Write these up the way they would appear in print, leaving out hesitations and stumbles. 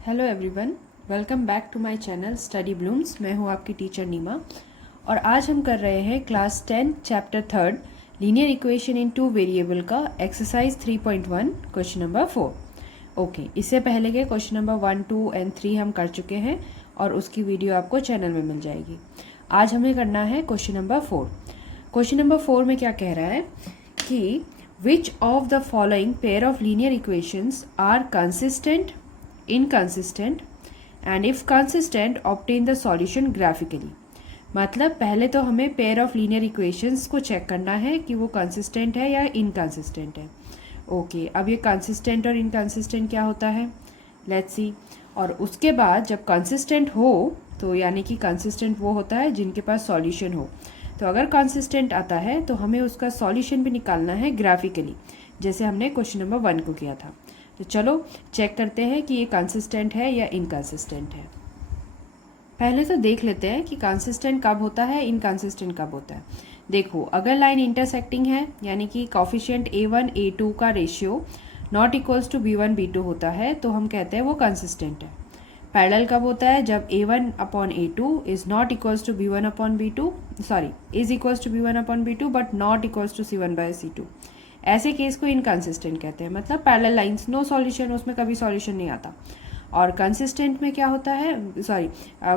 Hello everyone, welcome back to my channel study blooms. मैं हूं आपकी टीचर नीमा और आज हम कर रहे हैं class 10 chapter 3 linear equation in two variable का एक्सरसाइज 3.1 क्वेश्चन नंबर 4। ओके, इससे पहले के क्वेश्चन नंबर 1, 2 एंड 3 हम कर चुके हैं और उसकी वीडियो आपको चैनल में मिल जाएगी। आज हमें करना है क्वेश्चन नंबर 4। क्वेश्चन नंबर 4 में क्या कह रहा है कि which of the following pair of linear equations are consistent, inconsistent and if consistent obtain the solution graphically। मतलब पहले तो हमें पेयर ऑफ लीनियर इक्वेशंस को चेक करना है कि वो कंसिस्टेंट है या इनकंसिस्टेंट है। ओके, अब ये कंसिस्टेंट और इनकंसिस्टेंट क्या होता है, लेट्स सी। और उसके बाद जब कंसिस्टेंट हो तो यानी कि कंसिस्टेंट वो होता है जिनके पास सॉल्यूशन हो। तो अगर कंसिस्टेंट आता है तो हमें उसका सॉल्यूशन भी निकालना है ग्राफिकली, जैसे हमने क्वेश्चन नंबर 1 को किया था। तो चलो चेक करते हैं कि ये कंसिस्टेंट है या इनकंसिस्टेंट है। पहले तो देख लेते हैं कि कंसिस्टेंट कब होता है, इनकंसिस्टेंट कब होता है। देखो, अगर लाइन इंटरसेक्टिंग है यानी कि कॉफिशिएंट a1 a2 का ratio not equals to b1 b2 होता है तो हम कहते हैं वो कंसिस्टेंट है। पैरेलल कब होता है, जब a1 upon a2 is not equals to b1 upon b2, sorry is equals to b1 upon b2 but not equals to c1 by c2। ऐसे केस को इनकंसिस्टेंट कहते हैं, मतलब पैरेलल लाइंस नो सॉल्यूशन, उसमें कभी सॉल्यूशन नहीं आता। और कंसिस्टेंट में क्या होता है, सॉरी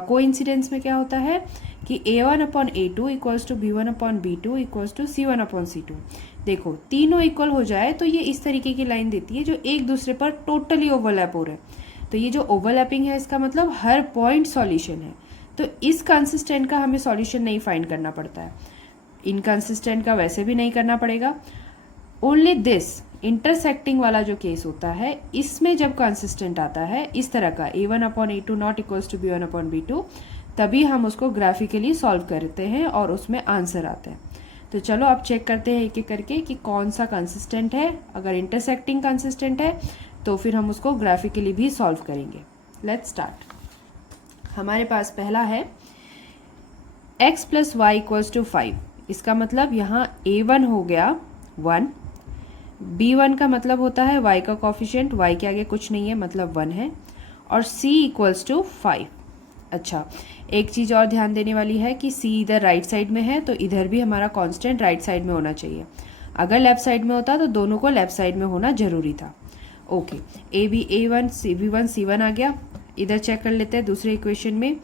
कोइंसिडेंस में क्या होता है कि a1 upon a2 equals to b1 upon b2 equals to c1 upon c2। देखो, तीनों इक्वल हो जाए तो ये इस तरीके की लाइन देती है जो एक दूसरे पर टोटली ओवरलैप हो रहे हैं। तो ये जो ओवरलैपिंग है इसका मतलब हर पॉइंट सॉल्यूशन है। तो इस कंसिस्टेंट का हमें सॉल्यूशन नहीं फाइंड करना पड़ता है, इनकंसिस्टेंट का वैसे भी नहीं करना पड़ेगा। ओनली दिस इंटरसेक्टिंग वाला जो केस होता है इसमें जब कंसिस्टेंट आता है इस तरह का a1 upon a2 not equals to b1 upon b2, तभी हम उसको ग्राफिकली सॉल्व करते हैं और उसमें आंसर आता है। तो चलो अब चेक करते हैं एक एक करके कि कौन सा कंसिस्टेंट है। अगर इंटरसेक्टिंग कंसिस्टेंट है तो फिर हम उसको ग्राफिकली भी सॉल्व करेंगे। Let's start. हमारे पास पहला है x plus y equals to 5। इसका मतलब यहाँ a1 हो गया 1, b1 का मतलब होता है y का कॉफिशिएंट, y के आगे कुछ नहीं है मतलब 1 है, और c इक्वल्स टू 5। अच्छा, एक चीज़ और ध्यान देने वाली है कि c इधर राइट साइड में है तो इधर भी हमारा कांस्टेंट राइट साइड में होना चाहिए। अगर लेफ्ट साइड में होता तो दोनों को लेफ्ट साइड में होना जरूरी था। ओके, a1 b1 c1 आ गया। इधर चेक कर लेते हैं दूसरे इक्वेशन में,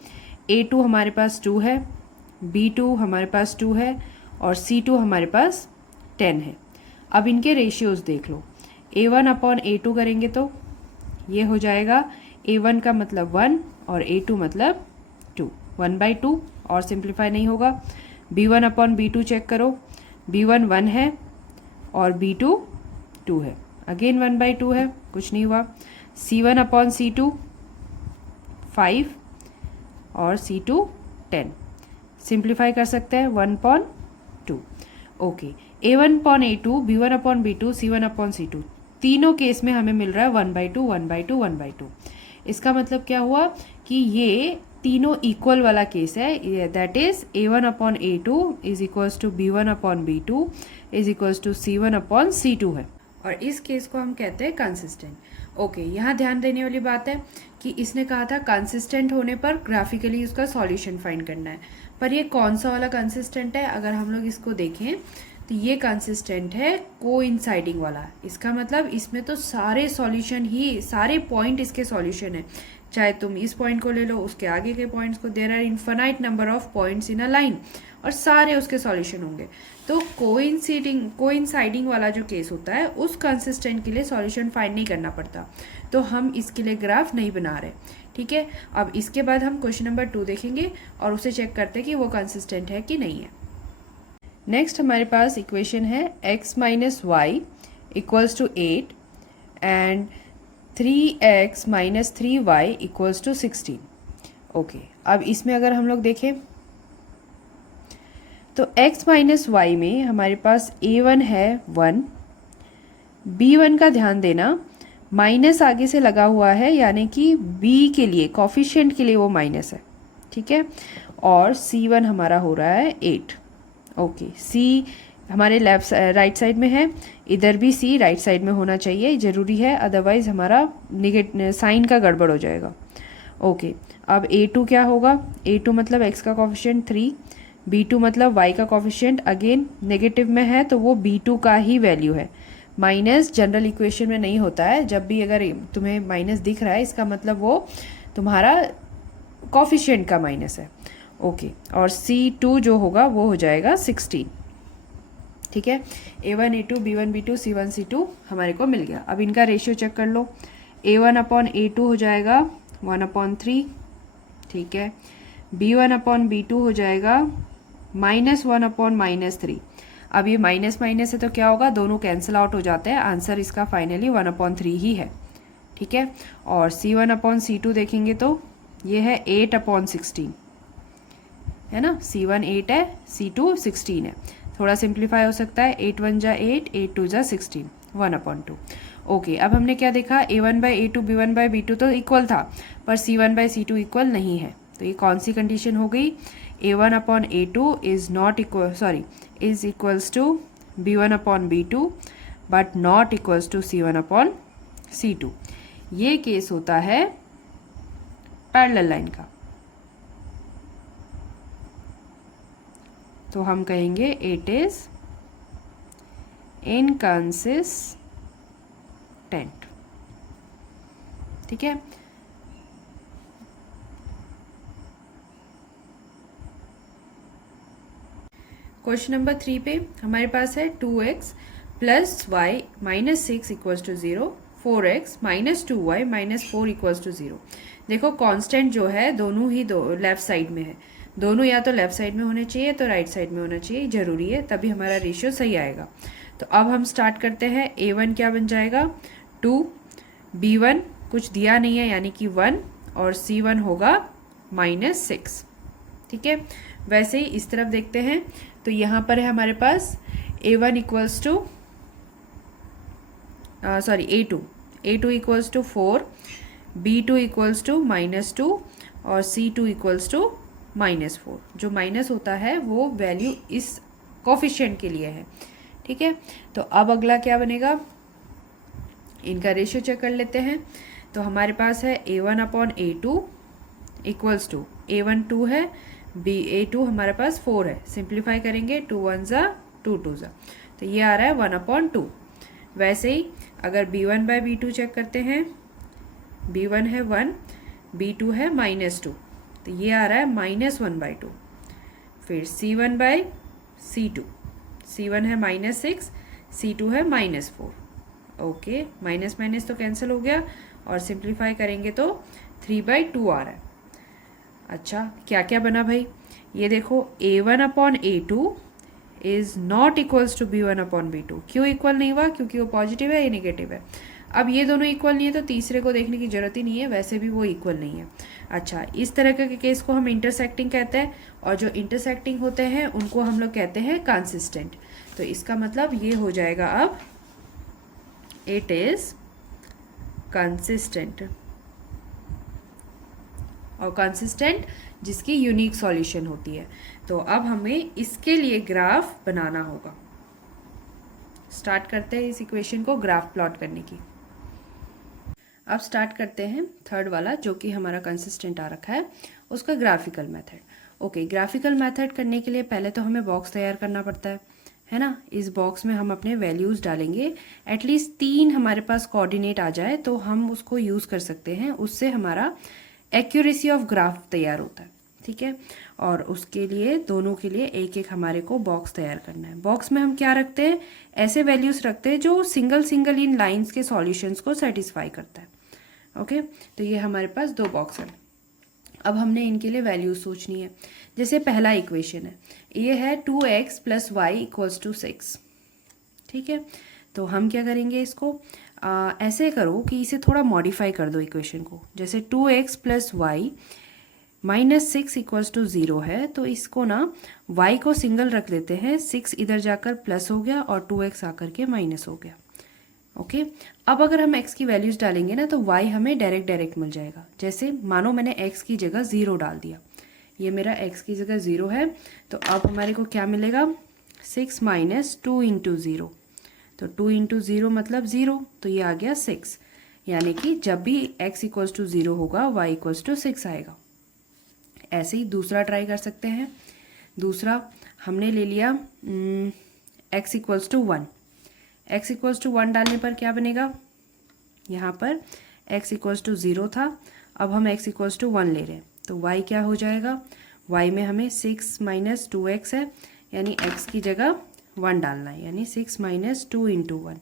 a2 हमारे पास 2 है, b2 हमारे पास 2 है और c2 हमारे पास 10 है। अब इनके रेशियोज देख लो, a1 अपॉन a2 करेंगे तो ये हो जाएगा a1 का मतलब 1 और a2 मतलब 2, 1/2 और सिंप्लीफाई नहीं होगा। b1 अपॉन b2 चेक करो, b1 1 है और b2 2 है, अगेन 1/2 है, कुछ नहीं हुआ। c1 अपॉन c2 5 और c2 10, सिंप्लीफाई कर सकते हैं 1/2। Okay, a1 upon a2 b1 upon b2 c1 upon c2, तीनों केस में हमें मिल रहा है 1/2 1/2 1/2। इसका मतलब क्या हुआ कि ये तीनों इक्वल वाला केस है, that is a1 upon a2 is equals to b1 upon b2 is equals to c1 upon c2 है, और इस केस को हम कहते हैं कंसिस्टेंट। ओके, यहाँ ध्यान देने वाली बात है कि इसने कहा था कंसिस्टेंट होने पर ग्राफिकली उसका सॉल्यूशन फाइंड करना है, पर ये कौन सा वाला कंसिस्टेंट है। अगर हम लोग इसको देखें तो ये कंसिस्टेंट है कोइंसाइडिंग वाला। इसका मतलब इसमें तो सारे सॉल्यूशन ही, सारे पॉइंट इसके सॉल्यूशन है, चाहे तुम इस पॉइंट को ले लो, उसके आगे के पॉइंट्स को, there are infinite number of points in a line और सारे उसके सॉल्यूशन होंगे। तो कोइंसाइडिंग वाला जो केस होता है उस कंसिस्टेंट के लिए सॉल्यूशन फाइंड नहीं करना पड़ता, तो हम इसके लिए ग्राफ नहीं बना रहे। ठीक है, अब इसके बाद हम क्वेश्चन नंबर 2 देखेंगे और उसे चेक करते हैं कि वो कंसिस्टेंट है कि नहीं है। नेक्स्ट हमारे पास इक्वेशन है x minus y equals to 8 and 3x minus 3y equals to 16। Okay, अब इसमें अगर हम लोग देखें तो x माइनस वाई में हमारे पास a1 है 1, b1 का ध्यान देना माइनस आगे से लगा हुआ है यानी कि b के लिए कॉफिशिएंट के लिए वो माइनस है, ठीक है, और c1 हमारा हो रहा है 8। ओके, c हमारे लेफ्ट राइट साइड में है, इधर भी सी राइट साइड में होना चाहिए, ज़रूरी है, अदरवाइज हमारा साइन का गड़बड़ हो जाएगा। ओके, अब A2 क्या होगा? A2 मतलब x का कॉफिशिएंट 3, B2 मतलब y का कॉफिशिएंट अगेन नेगेटिव में है तो वो B2 का ही वैल्यू है। माइनस जनरल इक्वेशन में नहीं होता है, जब भी अगर तुम्हें माइनस दिख रहा है इसका मतलब वो तुम्हारा कॉफिशिएंट का माइनस है। ओके, और C2 जो होगा वो हो जाएगा 16। ठीक है, A1 A2 B1 B2 C1 C2 हमारे को मिल गया। अब इनका रेशियो चेक कर लो। A1 अपॉन A2 हो जाएगा 1/3। ठीक है, B1 अपॉन B2 हो जाएगा -1 अपॉन -3। अब ये माइनस माइनस है तो क्या होगा, दोनों कैंसिल आउट हो जाते हैं, आंसर इसका फाइनली 1/3 ही है। ठीक है, और C1 अपॉन C2 देखेंगे तो ये है 8/16, है ना। C1 8 है, C2 16 है। थोड़ा सिंप्लीफाई हो सकता है, 8 1 जा 8, 8 2 जा 16, 1/2। ओके, अब हमने क्या देखा, A1/A2 B1/B2 तो इक्वल था, पर C1/C2 इक्वल नहीं है। तो ये कौन सी कंडीशन हो गई? A1/A2 is not equal, sorry, is equals to B1/B2 but not equals to C1/C2। ये केस होता है पैरेलल लाइन का। तो हम कहेंगे इट इज इनकंसिस्टेंट। ठीक है, क्वेश्चन नंबर 3 पे हमारे पास है 2x plus y minus 6 equals to 0, 4x minus 2y minus 4 equals to 0। देखो कांस्टेंट जो है दोनों ही लेफ्ट साइड में है, दोनों या तो लेफ्ट साइड में होने चाहिए तो राइट साइड में होना चाहिए, जरूरी है, तभी हमारा रेशियो सही आएगा। तो अब हम स्टार्ट करते हैं। A1 क्या बन जाएगा 2, B1 कुछ दिया नहीं है यानी कि 1, और C1 होगा -6। ठीक है, वैसे ही इस तरफ देखते हैं तो यहाँ पर है हमारे पास A1 equals to sorry A2 equals to 4, B2 equals to -2 और C2 इक्वल्स टू -4। जो माइनस होता है वो वैल्यू इस कोफिशिएंट के लिए है। ठीक है, तो अब अगला क्या बनेगा, इनका रेशियो चेक कर लेते हैं। तो हमारे पास है A1/A2 इक्वल्स टू A1 2 है, A2 हमारे पास 4 है। सिंप्लीफाई करेंगे, 2 1 जा 2 2 जा, तो ये आ रहा है 1/2। वैसे ही अगर B1/B2 चेक करते हैं, B1 है 1, B2 है -2, तो ये आ रहा है -1/2। फिर C1/C2, C1 है -6, C2 है -4। ओके, माइनस माइनस तो कैंसिल हो गया, और सिंप्लीफाई करेंगे तो 3/2 आ रहा है। अच्छा, क्या क्या बना भाई, ये देखो A1/A2 is not equals to B1/B2। क्यों इक्वल नहीं हुआ? क्योंकि वो पॉजिटिव है, ये नेगेटिव है। अब ये दोनों इक्वल नहीं है तो तीसरे को देखने की जरूरत ही नहीं है, वैसे भी वो इक्वल नहीं है। अच्छा, इस तरह के केस को हम इंटरसेक्टिंग कहते हैं, और जो इंटरसेक्टिंग होते हैं उनको हम लोग कहते हैं कंसिस्टेंट। तो इसका मतलब ये हो जाएगा अब इट इज कंसिस्टेंट, और कंसिस्टेंट जिसकी यूनिक सॉल्यूशन होती है। तो अब हमें इसके लिए ग्राफ बनाना होगा। स्टार्ट करते हैं इस इक्वेशन को ग्राफ प्लॉट करने की। अब स्टार्ट करते हैं थर्ड वाला जो कि हमारा कंसिस्टेंट आ रखा है, उसका graphical method. Okay, graphical method करने के लिए पहले तो हमें बॉक्स तैयार करना पड़ता है ना। इस बॉक्स में हम अपने वैल्यूज़ डालेंगे, एटलीस्ट 3 हमारे पास कोऑर्डिनेट आ जाए तो हम उसको यूज़ कर सकते हैं, उससे हमारा एक्यूरेसी ऑफ ग्राफ तैयार होता है। ठीक है, और उसके लिए दोनों के लिए एक एक हमारे को बॉक्स तैयार करना है। बॉक्स में हम क्या रखते हैं, ऐसे वैल्यूज़ रखते हैं जो सिंगल सिंगल इन लाइंस के सॉल्यूशंस को सेटिस्फाई करता है। ओके, तो ये हमारे पास 2 बॉक्स हैं। अब हमने इनके लिए वैल्यूज सोचनी है। जैसे पहला इक्वेशन है, ये है 2x plus y equals to 6। ठीक है, तो हम क्या करेंगे, इसको ऐसे करो कि इसे थोड़ा मॉडिफाई कर दो इक्वेशन को। जैसे 2x plus y minus 6 equals to 0 है, तो इसको ना y को सिंगल रख देते हैं, 6 इधर जाकर प्लस हो गया और 2x आकर के माइनस हो गया। ओके, अब अगर हम x की वैल्यूज डालेंगे ना तो y हमें डायरेक्ट मिल जाएगा। जैसे मानो मैंने x की जगह 0 डाल दिया, ये मेरा x की जगह 0 है, तो अब हमारे को क्या मिलेगा, 6 माइनस 2 इंटू ज़ीरो, तो 2 इंटू ज़ीरो मतलब ज़ीरो, तो ये आ गया 6, यानी कि जब भी x इक्वल्स टू ज़ीरो होगा y इक्वल्स टू 6 आएगा। ऐसे ही दूसरा ट्राई कर सकते हैं। दूसरा हमने ले लिया x equals to 1, x equals to 1 डालने पर क्या बनेगा, यहाँ पर x इक्वल्स टू 0 था, अब हम x इक्वल्स टू 1 ले रहे हैं, तो y क्या हो जाएगा, y में हमें 6 माइनस 2x है, यानी x की जगह 1 डालना है, यानी 6 माइनस 2 इंटू 1,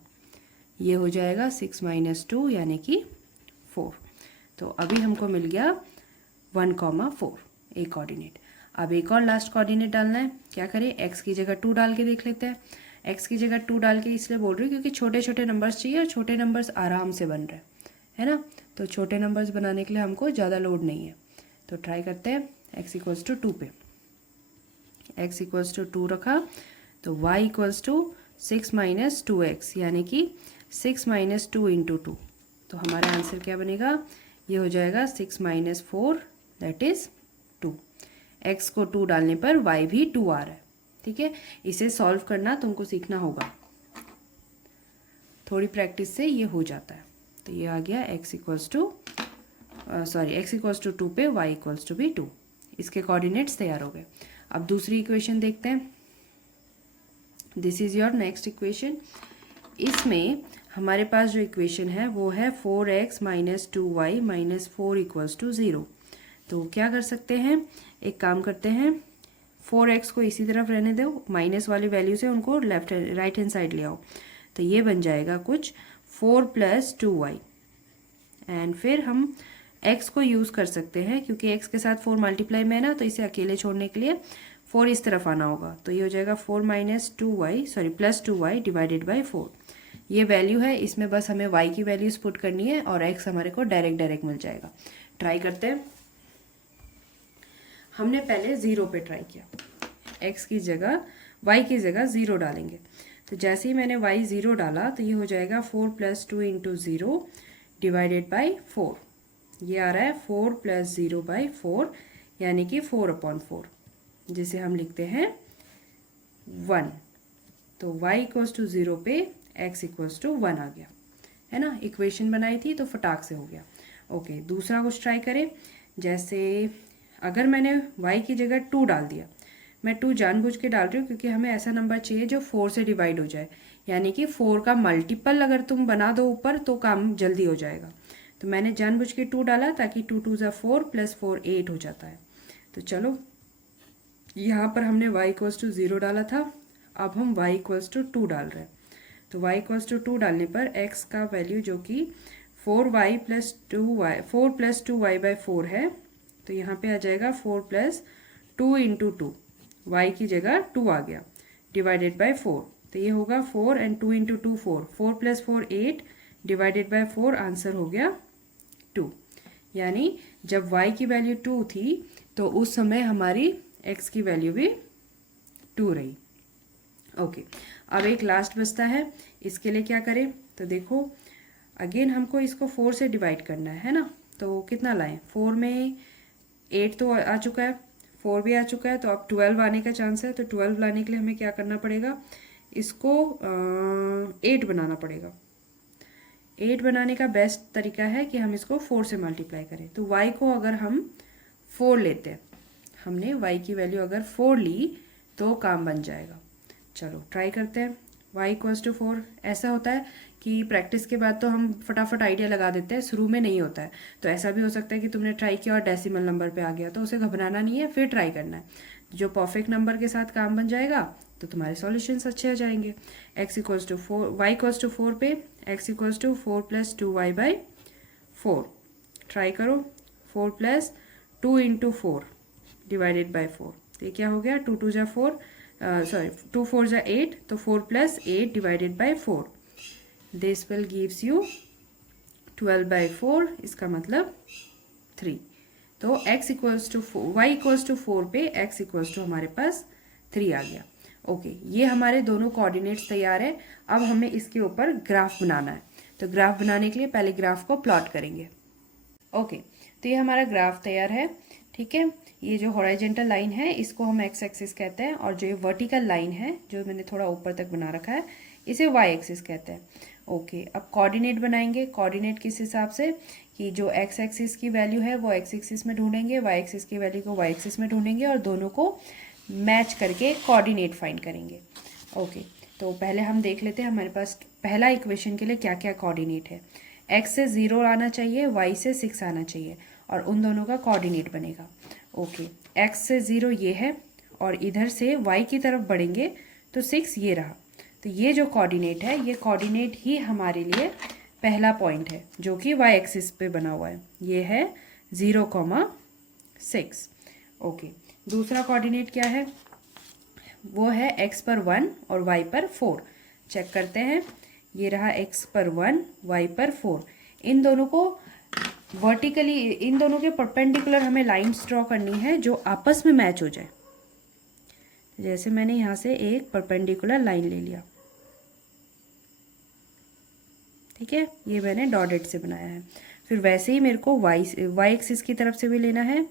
ये हो जाएगा 6 माइनस 2 यानी कि 4। तो अभी हमको मिल गया 1,4 एक कोऑर्डिनेट। अब एक और लास्ट कोऑर्डिनेट डालना है, क्या करें, x की जगह 2 डाल के देख लेते हैं। x की जगह 2 डाल के इसलिए बोल रही हूँ क्योंकि छोटे छोटे नंबर्स चाहिए और छोटे नंबर्स आराम से बन रहे है ना, तो छोटे नंबर्स बनाने के लिए हमको ज़्यादा लोड नहीं है। तो ट्राई करते हैं x इक्वल्स टू 2 पे, x इक्वल्स टू 2 रखा, तो y equals to 6 minus 2x, यानी कि 6 माइनस 2 इंटू 2, तो हमारा आंसर क्या बनेगा, ये हो जाएगा 6 माइनस 4 दैट इज़ 2। x को 2 डालने पर y भी 2 आ रहा है। ठीक है, इसे सॉल्व करना तुमको सीखना होगा, थोड़ी प्रैक्टिस से ये हो जाता है। तो ये आ गया x equals to x equals to 2 पे y इक्वल्स टू भी 2, इसके कोऑर्डिनेट्स तैयार हो गए। अब दूसरी इक्वेशन देखते हैं। This is your next equation. इसमें हमारे पास जो इक्वेशन है वो है 4x minus 2y minus 4 equals to 0। तो क्या कर सकते हैं, एक काम करते हैं, 4x को इसी तरफ रहने दो, माइनस वाली वैल्यू से उनको राइट हैंड साइड ले आओ, तो ये बन जाएगा कुछ 4 प्लस 2y, एंड फिर हम x को यूज़ कर सकते हैं क्योंकि x के साथ 4 मल्टीप्लाई में है ना, तो इसे अकेले छोड़ने के लिए 4 इस तरफ आना होगा, तो ये हो जाएगा 4 minus 2y sorry plus 2y divided by 4। ये वैल्यू है, इसमें बस हमें y की वैल्यूज पुट करनी है और x हमारे को डायरेक्ट मिल जाएगा। ट्राई करते हैं। हमने पहले 0 पे ट्राई किया, x की जगह y की जगह 0 डालेंगे, तो जैसे ही मैंने y 0 डाला तो ये हो जाएगा 4 प्लस 2 इंटू 0 डिवाइडेड बाई 4, ये आ रहा है 4 प्लस 0 बाई 4, यानी कि 4/4, जिसे हम लिखते हैं 1। तो y इक्वल्स टू 0 पे x इक्वल्स टू 1 आ गया, है ना, इक्वेशन बनाई थी तो फटाक से हो गया। ओके, दूसरा कुछ ट्राई करें। जैसे अगर मैंने y की जगह 2 डाल दिया, मैं 2 जानबूझ के डाल रही हूँ क्योंकि हमें ऐसा नंबर चाहिए जो 4 से डिवाइड हो जाए, यानी कि 4 का मल्टीपल अगर तुम बना दो ऊपर तो काम जल्दी हो जाएगा। तो मैंने जानबूझ के 2 डाला ताकि 2 2 ज़ा 4 प्लस 4 8 हो जाता है। तो चलो, यहाँ पर हमने y इक्वल्स टू 0 डाला था, अब हम y इक्वल्स टू 2 डाल रहे हैं, तो y इक्वल्स टू 2 डालने पर x का वैल्यू जो कि 4y plus 2y 4 plus 2y by 4 है, तो यहाँ पे आ जाएगा 4 प्लस 2 इंटू 2, y की जगह 2 आ गया डिवाइडेड बाई 4, तो ये होगा 4 and 2 into 2 4, 4 plus 4 8 divided by 4, answer हो गया 2। यानी जब y की वैल्यू 2 थी तो उस समय हमारी x की वैल्यू भी 2 रही। ओके, अब एक लास्ट बचता है, इसके लिए क्या करें, तो देखो अगेन हमको इसको 4 से डिवाइड करना है ना, तो कितना लाएं, 4 में 8 तो आ चुका है, 4 भी आ चुका है, तो अब 12 आने का चांस है, तो 12 लाने के लिए हमें क्या करना पड़ेगा, इसको 8 बनाना पड़ेगा। 8 बनाने का बेस्ट तरीका है कि हम इसको 4 से मल्टीप्लाई करें, तो y को अगर हम 4 लेते हैं, हमने y की वैल्यू अगर 4 ली तो काम बन जाएगा। चलो ट्राई करते हैं। y इक्वल्स टू 4, ऐसा होता है कि प्रैक्टिस के बाद तो हम फटाफट आइडिया लगा देते हैं, शुरू में नहीं होता है, तो ऐसा भी हो सकता है कि तुमने ट्राई किया और डेसिमल नंबर पे आ गया, तो उसे घबराना नहीं है, फिर ट्राई करना है। जो परफेक्ट नंबर के साथ काम बन जाएगा तो तुम्हारे सॉल्यूशंस अच्छे आ जाएंगे। x equals to 4 y equals to 4 पे x equals to 4 plus 2y by 4, try करो, 4 प्लस 2 इंटू 4 डिवाइडेड बाई 4, तो ये क्या हो गया, 2 2 ज़ा 4 सॉरी 2 4 ज़ा 8, तो 4 plus 8 divided by 4, this will gives you 12 by 4, इसका मतलब 3। तो x equals to y equals to 4 पे x इक्वल्स टू हमारे पास 3 आ गया। ओके, ये हमारे दोनों कोऑर्डिनेट्स तैयार है। अब हमें इसके ऊपर ग्राफ बनाना है, तो ग्राफ बनाने के लिए पहले ग्राफ को प्लॉट करेंगे। ओके, तो ये हमारा ग्राफ तैयार है, ठीक है, ये जो हॉरिजॉन्टल लाइन है इसको हम एक्स एक्सिस कहते हैं, और जो ये वर्टिकल लाइन है जो मैंने थोड़ा ऊपर तक बना रखा है इसे वाई एक्सिस कहते हैं। ओके, अब कोऑर्डिनेट बनाएंगे। कोऑर्डिनेट किस हिसाब से कि जो एक्स एक्सिस की वैल्यू है वो एक्स एक्सिस में ढूंढेंगे, वाई एक्सिस की वैल्यू को वाई एक्सिस में ढूंढेंगे और दोनों को मैच करके कोऑर्डिनेट फाइंड करेंगे। ओके, तो पहले हम देख लेते हैं हमारे पास पहला इक्वेशन के लिए क्या क्या कोऑर्डिनेट है। एक्स से 0 आना चाहिए, वाई से 6 आना चाहिए और उन दोनों का कोऑर्डिनेट बनेगा। ओके, एक्स से 0 ये है और इधर से वाई की तरफ बढ़ेंगे तो 6 ये रहा। तो ये जो कोऑर्डिनेट है ये कोऑर्डिनेट ही हमारे लिए पहला पॉइंट है जो कि वाई एक्सिस पे बना हुआ है, ये है 0,6। ओके, दूसरा कोऑर्डिनेट क्या है, वो है x पर 1 और y पर 4। चेक करते हैं, ये रहा x पर 1, y पर 4। इन दोनों को वर्टिकली, इन दोनों के परपेंडिकुलर हमें लाइंस ड्रॉ करनी है जो आपस में मैच हो जाए। जैसे मैंने यहाँ से एक परपेंडिकुलर लाइन ले लिया, ठीक है, ये मैंने डॉटेड से बनाया है। फिर वैसे ही मेरे को वाई एक्सिस की तरफ से भी लेना है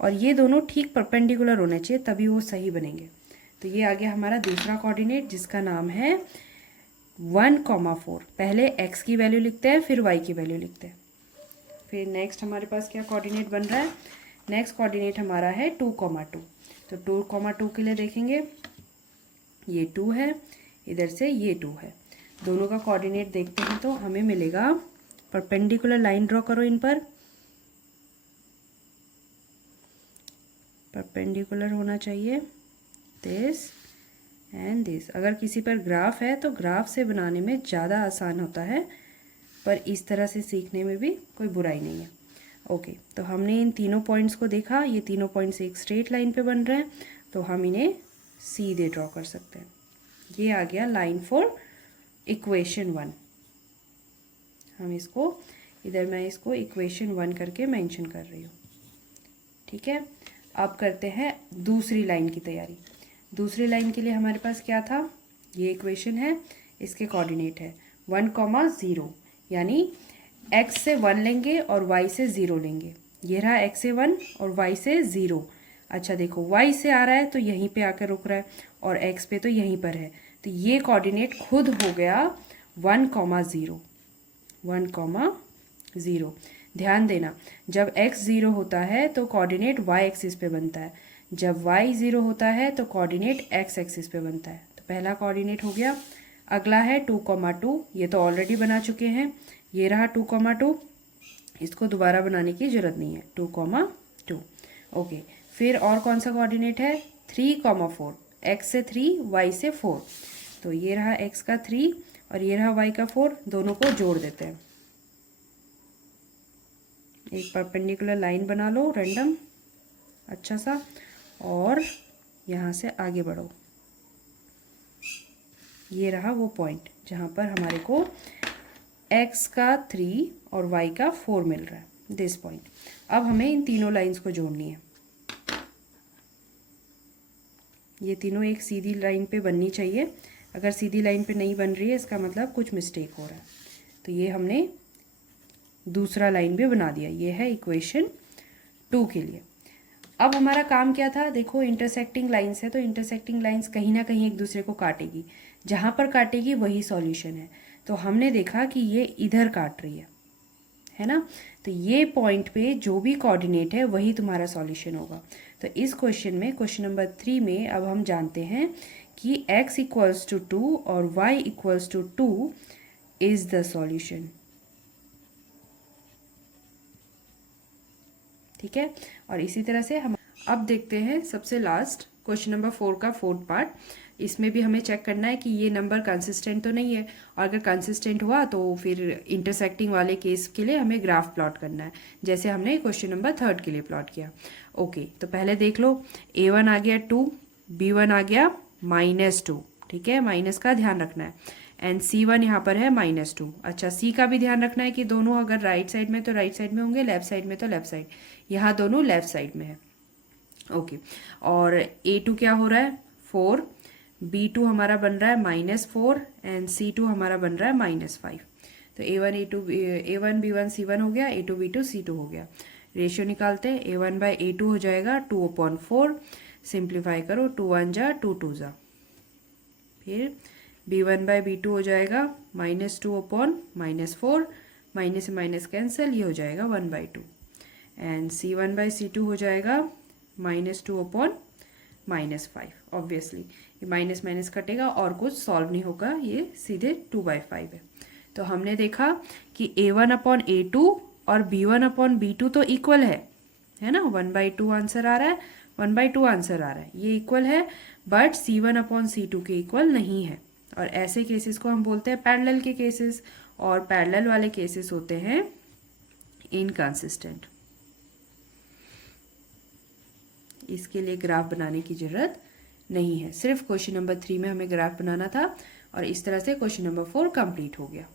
और ये दोनों ठीक परपेंडिकुलर होने चाहिए तभी वो सही बनेंगे। तो ये आ गया हमारा दूसरा कोऑर्डिनेट जिसका नाम है 1,4। पहले x की वैल्यू लिखते हैं फिर y की वैल्यू लिखते हैं। फिर नेक्स्ट हमारे पास क्या कोऑर्डिनेट बन रहा है, नेक्स्ट कोऑर्डिनेट हमारा है 2,2। तो 2,2 के लिए देखेंगे, ये 2 है, इधर से ये 2 है। दोनों का कोऑर्डिनेट देखते हैं तो हमें मिलेगा, परपेंडिकुलर लाइन ड्रॉ करो, इन पर परपेंडिकुलर होना चाहिए, दिस एंड दिस। अगर किसी पर ग्राफ है तो ग्राफ से बनाने में ज़्यादा आसान होता है, पर इस तरह से सीखने में भी कोई बुराई नहीं है। ओके, तो हमने इन तीनों पॉइंट्स को देखा, ये तीनों पॉइंट्स एक स्ट्रेट लाइन पे बन रहे हैं तो हम इन्हें सीधे ड्रॉ कर सकते हैं। ये आ गया लाइन फॉर इक्वेशन 1। हम इसको इधर, मैं इसको इक्वेशन 1 करके मेंशन कर रही हूँ, ठीक है। अब करते हैं दूसरी लाइन की तैयारी। दूसरी लाइन के लिए हमारे पास क्या था, ये इक्वेशन है, इसके कोऑर्डिनेट है 1,0, यानी x से 1 लेंगे और y से 0 लेंगे। ये रहा x से 1 और y से 0। अच्छा देखो, y से आ रहा है तो यहीं पे आकर रुक रहा है और x पे तो यहीं पर है, तो ये कोऑर्डिनेट खुद हो गया 1,0, 1,0। ध्यान देना, जब x 0 होता है तो कोऑर्डिनेट y एक्सिस पे बनता है, जब y 0 होता है तो कोऑर्डिनेट x एक्सिस पे बनता है। तो पहला कोऑर्डिनेट हो गया। अगला है 2,2, ये तो ऑलरेडी बना चुके हैं, ये रहा 2,2, इसको दोबारा बनाने की ज़रूरत नहीं है, 2,2। ओके, फिर और कौन सा कोऑर्डिनेट है, 3,4, x से 3, y से 4। तो ये रहा x का 3 और ये रहा y का 4, दोनों को जोड़ देते हैं। एक परपेंडिकुलर लाइन बना लो रैंडम अच्छा सा और यहाँ से आगे बढ़ो। ये रहा वो पॉइंट जहाँ पर हमारे को x का 3 और y का 4 मिल रहा है, दिस पॉइंट। अब हमें इन तीनों लाइंस को जोड़नी है। ये तीनों एक सीधी लाइन पे बननी चाहिए, अगर सीधी लाइन पे नहीं बन रही है इसका मतलब कुछ मिस्टेक हो रहा है। तो ये हमने दूसरा लाइन भी बना दिया, ये है इक्वेशन 2 के लिए। अब हमारा काम क्या था, देखो इंटरसेक्टिंग लाइंस है तो इंटरसेक्टिंग लाइंस कहीं ना कहीं एक दूसरे को काटेगी, जहाँ पर काटेगी वही सॉल्यूशन है। तो हमने देखा कि ये इधर काट रही है ना, तो ये पॉइंट पे जो भी कोऑर्डिनेट है वही तुम्हारा सॉल्यूशन होगा। तो इस क्वेश्चन में, क्वेश्चन नंबर 3 में अब हम जानते हैं कि x इक्वल्स टू 2 और y equals to 2 is the solution, ठीक है। और इसी तरह से हम अब देखते हैं सबसे लास्ट क्वेश्चन नंबर 4 का 4th पार्ट। इसमें भी हमें चेक करना है कि ये नंबर कंसिस्टेंट तो नहीं है, और अगर कंसिस्टेंट हुआ तो फिर इंटरसेक्टिंग वाले केस के लिए हमें ग्राफ प्लॉट करना है, जैसे हमने क्वेश्चन नंबर 3 के लिए प्लॉट किया। ओके, तो पहले देख लो, a1 आ गया 2, b1 आ गया -2, ठीक है, माइनस का ध्यान रखना है, एंड c1 यहाँ पर है -2। अच्छा, c का भी ध्यान रखना है कि दोनों अगर राइट साइड में तो राइट साइड में होंगे, लेफ्ट साइड में तो लेफ्ट साइड, यहाँ दोनों लेफ्ट साइड में है। ओके, और a2 क्या हो रहा है 4, b2 हमारा बन रहा है -4 एंड c2 हमारा बन रहा है -5। तो a1 b1 c1 हो गया, a2 b2 c2 हो गया। रेशियो निकालते हैं, A1/A2 हो जाएगा 2/4, सिंप्लीफाई करो, 2 1 जा 2 2 जा, फिर B1/B2 हो जाएगा -2/-4, माइनस से माइनस कैंसिल, ये हो जाएगा 1/2, एंड C1/C2 हो जाएगा -2/-5। ऑब्वियसली ये माइनस माइनस कटेगा और कुछ सॉल्व नहीं होगा, ये सीधे 2/5 है। तो हमने देखा कि A1/A2 और B1/B2 तो इक्वल है ना, 1/2 आंसर आ रहा है, 1/2 आंसर आ रहा है, ये इक्वल है, बट C1/C2 के इक्वल नहीं है। और ऐसे केसेस को हम बोलते हैं पैरेलल के केसेस, और पैरेलल वाले केसेस होते हैं इनकंसिस्टेंट। इसके लिए ग्राफ बनाने की ज़रूरत नहीं है, सिर्फ क्वेश्चन नंबर 3 में हमें ग्राफ बनाना था, और इस तरह से क्वेश्चन नंबर 4 कंप्लीट हो गया।